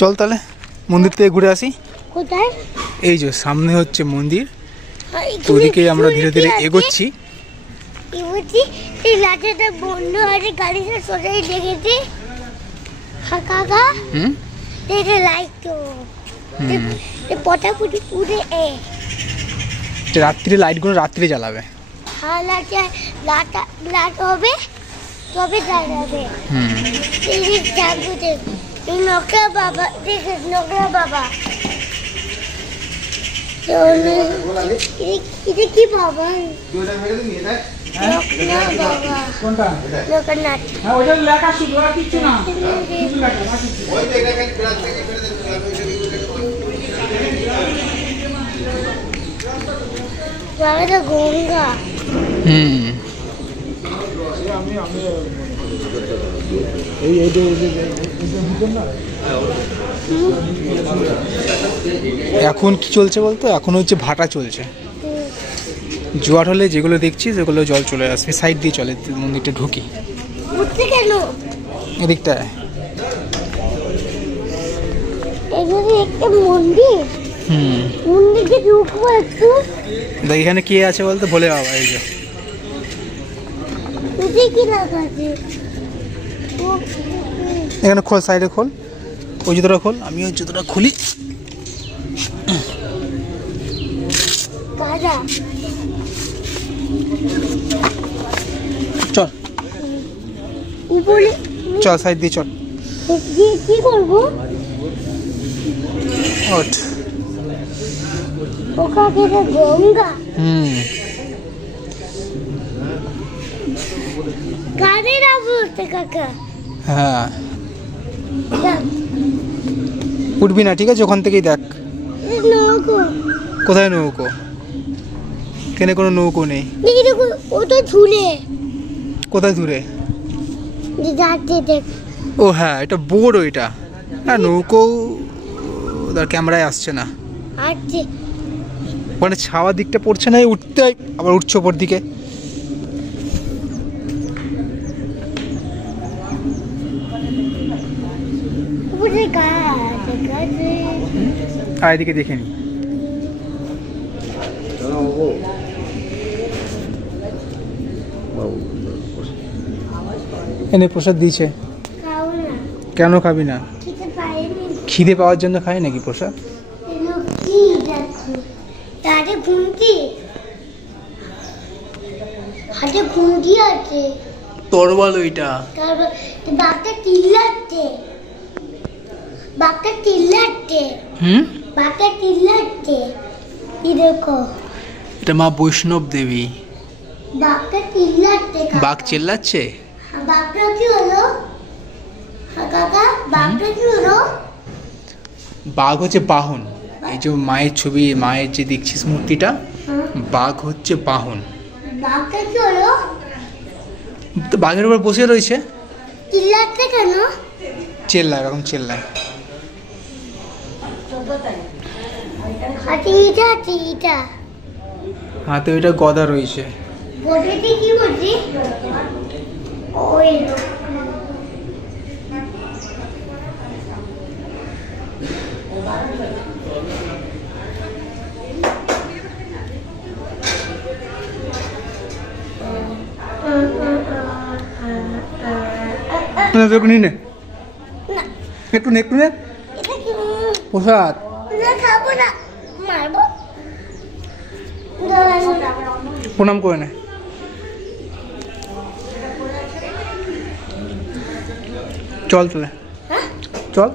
চল তাহলে মন্দির থেকে ঘুরে আসি। কোথায়? এই যে সামনে হচ্ছে মন্দির, ওদিকে আমরা ধীরে ধীরে এগোচ্ছি। এই রাতেটা বন্ধ আছে, গাড়িটা সোজাই দেখেছি। কাকা দেখে লাইট তো পটাপুটি উড়ে রাত্রি লাইটগুলো রাত্রে জ্বালাবে। হ্যাঁ, লাইট হবে তবে জ্বালাবে। এই জাগুতে এই নকরা বাবা দেখে, নকরা বাবা এটা কি বাবা? গঙ্গা। এখন কি চলছে বলতো? এখন হচ্ছে ভাটা চলছে। জোয়ার হলে যেগুলো দেখছি সেগুলো জল চলে আসবে, সাইড দিয়ে চলে। মন্দিরটা ঢুকি কেন এদিকটায়। একটা মন্দির, মন্দিরে ঢুকবো একটু। দেখ এখানে কি আছে বলতো? ভোলে বাবা। এই যে এখানে খোল, সাইডে খোল, ওই জুতোটা খোল, আমি ওই জুতোটা খুলি। চল চল সাইড দিয়ে চল। কি করবো? ওঠ। গঙ্গা। হ্যাঁ, উঠবি না, ঠিক আছে? ওখান থেকেই দেখ। কোথায় নৌকো? কেন কোনো নৌকো নেই। কোথায় দূরে? ও হ্যাঁ, এটা বোর্ড। ওইটা হ্যাঁ, নৌকো ক্যামেরায় আসছে না। ওখানে ছাওয়ার দিকটা পড়ছে না, উঠতে আবার উঠছে ওপর দিকে। আর এদিকে দেখে নি। এনে প্রসাদ দিয়েছে। কেন খাবি না? খিদে পাওয়ার জন্য খাই নাকি প্রসাদ? তোর বল ওইটা। এটা মা বৈষ্ণব দেবী। বাঘ চেল্লাচ্ছে। বাঘ হচ্ছে বাহন। এই যে মায়ের ছবি, মায়ের যে দেখছিস মূর্তিটা, বাঘ হচ্ছে বাহন। তো বাঘের উপর বসে রয়েছে। চেল্লায়, এরকম চেল্লায়। হাতে ওইটা গদা রয়েছে। একটু নে, একটু নে প্রসাদ। প্রণাম করে নে। চল তাহলে, চল।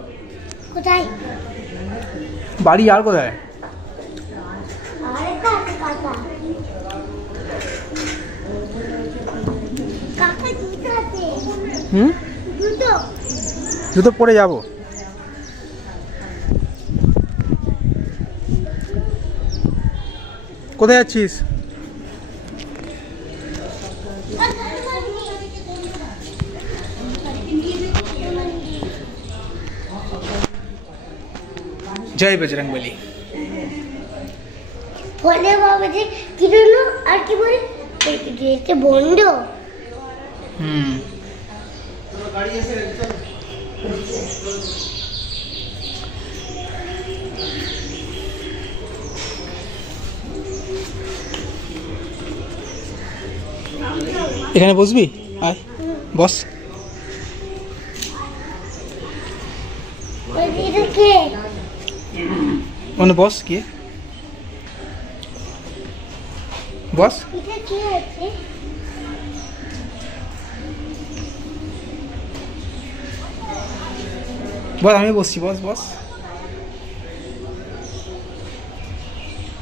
কোথায় বাড়ি? আর কোথায়? জুতো পরে যাবো। কোথায় যাচ্ছিস? জয় বজরংবলী। বলে বাবা যে কি হলো আর কি বলে এটা বন্ধ। গাড়ি এসে এখানে বসবি? আয় বস। এটা কে? ওখানে বস, গিয়ে বস। এটা কে আছে? বস, আমি বসছি, বস বস।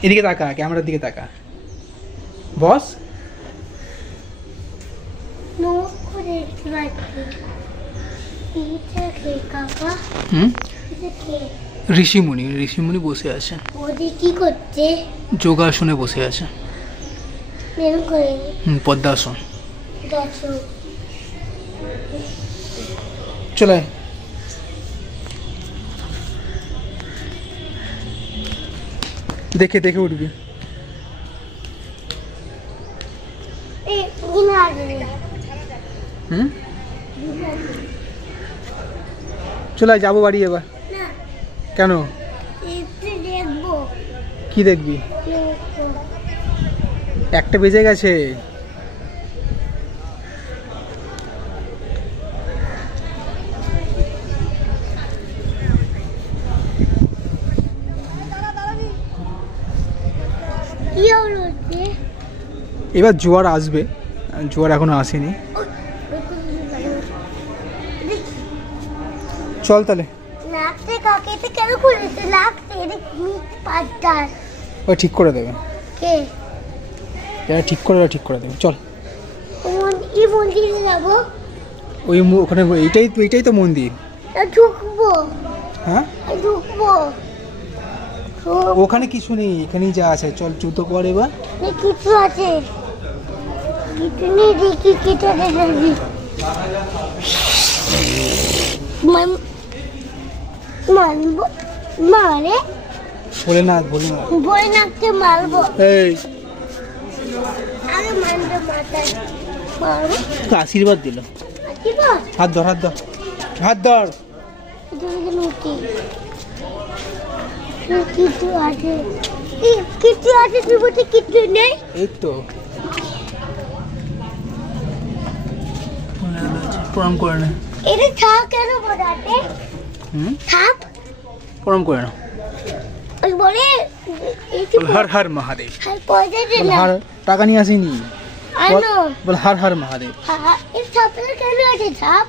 এদিকে তাকা, ক্যামেরার দিকে তাকা, বস। নোট করে রাখছি। এটা কে কাকা? হুম, এটা কে? ঋষিমুনি, ঋষিমুনি বসে আছে, ওদি কি করছে? যোগাসনে বসে আছে। মেরু করে পদ্মাসন। দর্শক চলে দেখে দেখে উঠবি। এই গুনা আছে হুম, চলে যাবো বাড়ি এবার। না, কেন? একটু দেখবো। কি দেখবি? একটা বেজে গেছে। কি হলো? এবার জোয়ার আসবে, জোয়ার এখনো আসেনি। চল তাহলে। লাগতে কাকে তো কেন করেছে? লাগতে এটা পাঁচটার। ওই ঠিক করে দেবে, কে? যারা ঠিক করে দেবে। চল এই মন্দিরে যাবো। ওই ওখানে, এইটাই তো মন্দির। ঢুকবো। হ্যাঁ, ঢুকবো। ওখানে কিছু নেই, এখানেই যা আছে। চল জুতো পর এবার। কিছু আছে? কিছু নেই, দেখি কিছু আছে দেখি। মানবো মারে বলে না। বই নাকতে মারবো। এই আগে মানতে মাথায় মারবো। আশীর্বাদ দিল। আশীর্বাদ? হাত ধর, হাত ধর, হাত ধর। কিছু আছে? কিছু আছে? তুই বলতে কিছু নেই? এই তো প্রণাম করে নে। এটা ছাপ কেন বোঝাতে? ছাপ প্রণাম করে না। ওই বলে হর হর মহাদেব। পয়সা দে না। টাকা নিয়ে আসিনি। আনো। বল হর হর মহাদেব। এই ছাপটা কেন আছে? ছাপ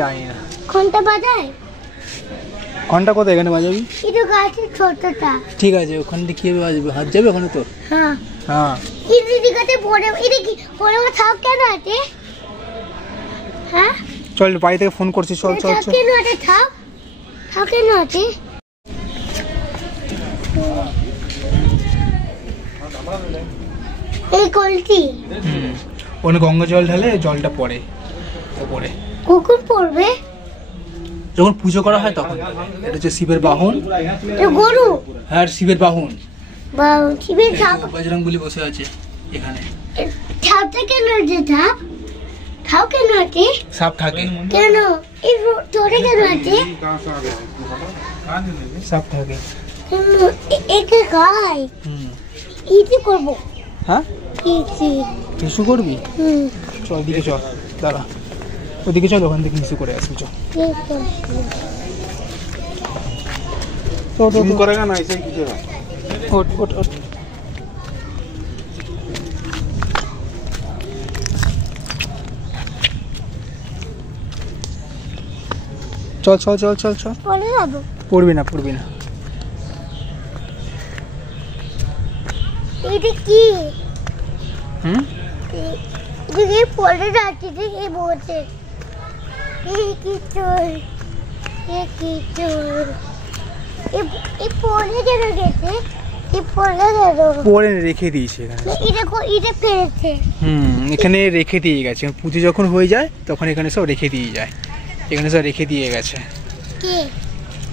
জানি না। ঘন্টা বাজায়? ঘন্টা কত এখানে বাজাবি? এটা গাছের ছোটটা। ঠিক আছে, ওখানে কি বাজবে? হাত যাবে ওখানে তো। হ্যাঁ হ্যাঁ, এদিকে পড়ে। এটা কি পড়ে? ছাপ কেন আছে? হ্যাঁ চল বাড়ি থেকে ফোন করছি। চল চল ছাপ চল। কেন আছে? ছাপ ছাপ কেন আছে? এই কলটি ওখানে গঙ্গা জল ঢালে, জলটা পড়ে ওপরে। কুকুর পড়বে যখন পুজো করা হয় তখন। এটা হচ্ছে শিবের বাহন। গরু? হ্যাঁ, শিবের বাহন। বা শিবের ছাপ। বজরংবলী বসে আছে এখানে। ছাপটা কেন আছে? ছাপ ছাপ কেন আছে? সাপ থাকে। কেন? এই তোরে কেন আছে? সাপ থাকে। একে খাই। ইতি করবো। হ্যাঁ, ইতি কিছু করবি? চল ওদিকে চল, দাঁড়া ওদিকে চল, ওখান থেকে কিছু করে আসবি। চল करेगा ना ऐसे ही कीजिएगा। ওঠ ওঠ ওঠ। চল চল চল চল চল। পরে যাবো। পড়বি না, পড়বি না। এটা কি? হুম, দিদি পরে যাচ্ছি। দিদি বলছে কি চোর, কি চোর। এই পরে যেন গেছে, এই পরে যেন পড়ে রেখে দিয়েছে এখানে। এটা ফেলেছে। এখানে রেখে দিয়ে গেছে। পুজো যখন হয়ে যায় তখন এখানে সব রেখে দিয়ে যায়। এখানে সব রেখে দিয়ে গেছে, কে?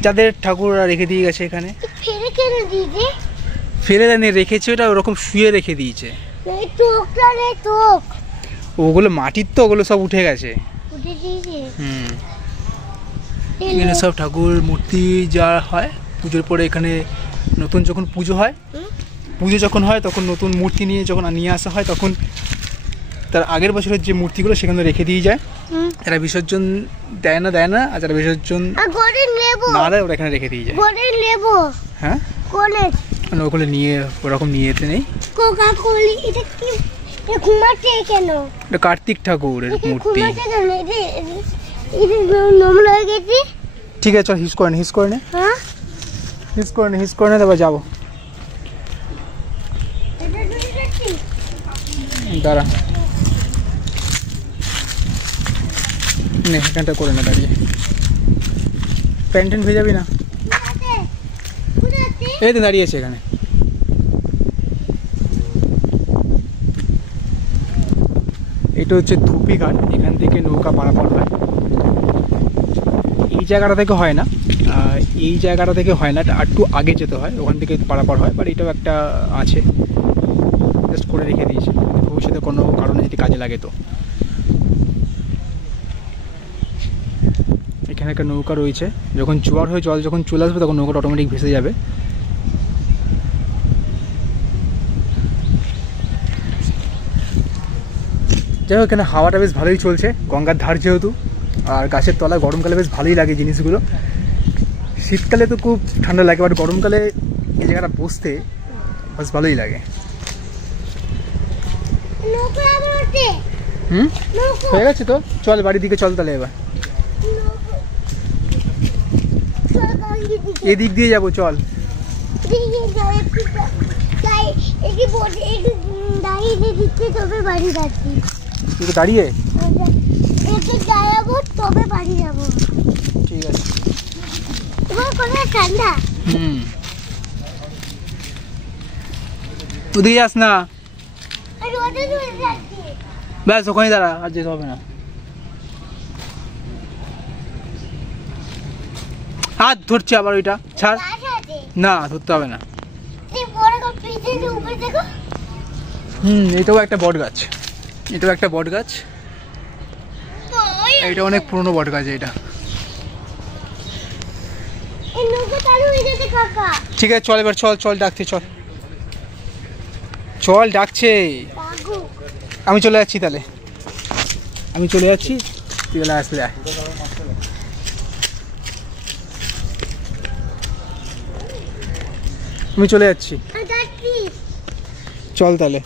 যাদের ঠাকুররা রেখে দিয়ে গেছে এখানে। ফেলে কেন দিদি? ফেলে দেয়নি, রেখেছে। ওটা ওরকম শুয়ে রেখে দিয়েছে। এই তোকটা রে, তোক ওগুলো মাটির তো, ওগুলো সব উঠে গেছে। উঠে দিয়েছে। এখানে সব ঠাকুর মূর্তি যা হয় পুজোর পরে এখানে নতুন যখন পুজো হয়, পুজো যখন হয় তখন নতুন মূর্তি নিয়ে যখন নিয়ে আসা হয়, তখন তার আগের বছরের যে মূর্তিগুলো সেখানে রেখে দিয়ে যায়। এরা বিসর্জন দেয় না, আর যারা বিসর্জন না দেয় ওরা এখানে রেখে দিয়ে যায়। হ্যাঁ, মানে ওগুলো নিয়ে ওরকম নিয়ে যেতে নেই। এটা কার্তিক ঠাকুরের মূর্তি। ঠিক আছে, চল হিস করে নে, তারপর যাবো। দাঁড়া, নে এখানটা করে না দাঁড়িয়ে। প্যান্ট ভেজাবি না, এই তো দাঁড়িয়েছে এখানে। এটা হচ্ছে ধুপি ঘাট, এখান থেকে নৌকা পারাপার হয়। এই জায়গাটা থেকে হয় না, আর একটু আগে যেতে হয়, ওখান থেকে পারাপার হয়। বাট এটাও একটা আছে, জাস্ট করে রেখে দিয়েছে, ভবিষ্যতে কোনো কারণে যদি কাজে লাগে। তো এখানে একটা নৌকা রয়েছে, যখন জোয়ার হয়ে জল যখন চলে আসবে তখন নৌকাটা অটোমেটিক ভেসে যাবে। যাই হোক, এখানে হাওয়াটা বেশ ভালোই চলছে, গঙ্গার ধার যেহেতু, আর গাছের তলায় গরমকালে বেশ ভালোই লাগে জিনিসগুলো। শীতকালে তো খুব ঠান্ডা লাগে, বাট গরমকালে এই জায়গাটা বসতে বেশ ভালোই লাগে। হয়ে গেছে তো, চল বাড়ির দিকে চল তাহলে। এবার এদিক দিয়ে যাবো, চল। দাঁড়িয়ে ঠিক আছে, ঠান্ডা। তুই যাস না, ব্যাস ওখানে দাঁড়া, আর যেতে হবে না। হাত ধরছে আবার, ওইটা ছাড় না, ধরতে হবে না। এটাও একটা বট গাছ, এটা অনেক পুরনো বট গাছ এটা। ঠিক আছে, চল এবার, চল ডাকছে, চল ডাকছে। আমি চলে যাচ্ছি তাহলে, তুই আসলে আয়। আমি চলে যাচ্ছি, চল তাহলে।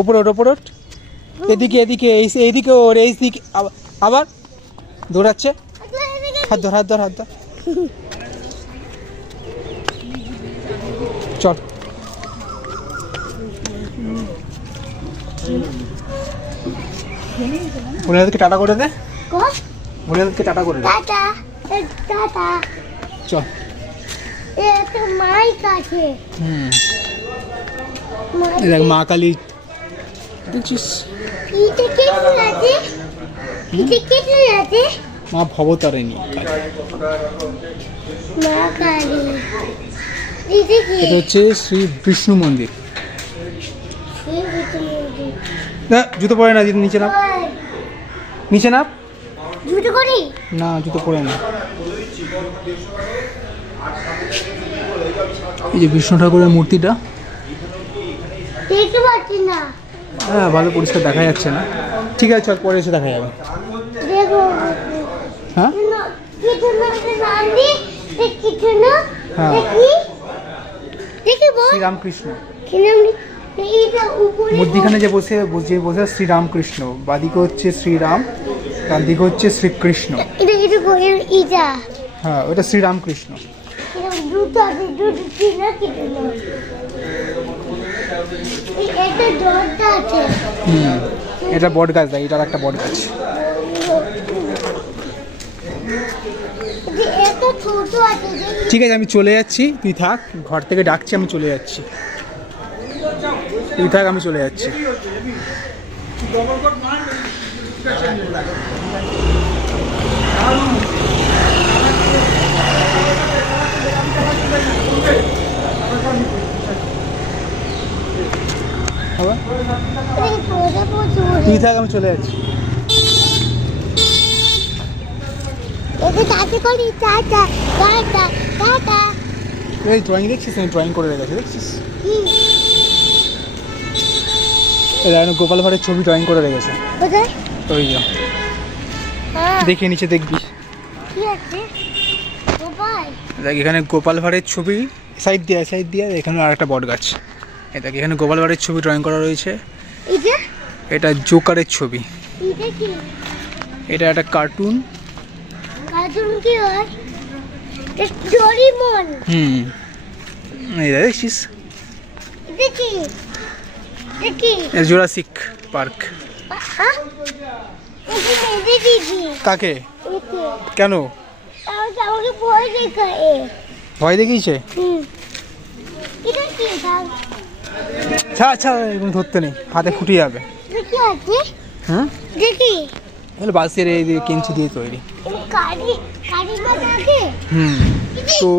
ওপর ওঠ, এদিকে ওর, এই দিকে আবার দৌড়াচ্ছে। হাত ধর, চল। ভোলেনাথকে টাটা করে দে, টাটা করে দে, চল। দেখ মা কালী দেখছিস, মা ভবতারিণী এটা হচ্ছে শ্রী বিষ্ণু মন্দির। জুতো পরে না, নিচে নাম, না জুতো পরে না। এই যে বিষ্ণু ঠাকুরের মূর্তিটা, হ্যাঁ ভালো পরিষ্কার দেখা যাচ্ছে না। ঠিক আছে, চল পরে এসে দেখা যাবে। হ্যাঁ, শ্রীরামকৃষ্ণ মধ্যিখানে যে বসে শ্রীরামকৃষ্ণ, বাদিকে হচ্ছে শ্রীরাম, ডান দিকে হচ্ছে শ্রীকৃষ্ণ। হ্যাঁ, ওটা শ্রীরামকৃষ্ণ। এটা বট গাছ, দেখ এটার একটা বট গাছ। ঠিক আছে, আমি চলে যাচ্ছি, তুই থাক, ঘর থেকে ডাকছি, আমি চলে যাচ্ছি, তুই থাক, আমি চলে যাচ্ছি। তুই থাক, আমি চলে যাচ্ছি। এটা তাতে করি টাটা টাটা টাটা এই ড্রয়িং দেখছিস, আমি ড্রয়িং করে রেখেছি দেখছিস? এটা গোপাল ভাঁড়ের ছবি ড্রয়িং করে রেখেছে। কোথায়? ওই যে দেখে নিচে দেখবি, কি আছে গোপাল? দেখ এখানে গোপাল ভাঁড়ের ছবি সাইড দিয়ে এখানে আর একটা বট গাছ। দেখ এখানে গোপাল ভাঁড়ের ছবি ড্রয়িং করা রয়েছে। এটা জোকারের ছবি। এটা একটা কার্টুন। কার্টুন কি হয়? ডোরেমন। এই দেখছিস? দেখি দেখি জুরাসিক পার্ক। কাকে? কেন? আমাকে ভয় দেখায়। ভয় দেখিয়েছে? আচ্ছা এরকম ধরতে নেই, হাতে ফুটে যাবে। দেখি আছে? হ্যাঁ দেখি। বাঁশের এই কেঞ্চি দিয়ে তৈরি। তো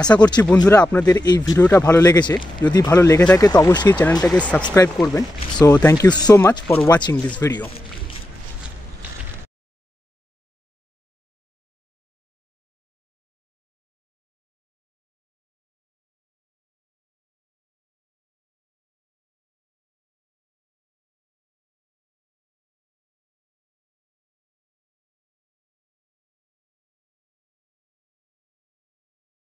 আশা করছি বন্ধুরা আপনাদের এই ভিডিওটা ভালো লেগেছে। যদি ভালো লেগে থাকে তো অবশ্যই চ্যানেলটাকে সাবস্ক্রাইব করবেন। So thank you so much for watching this video.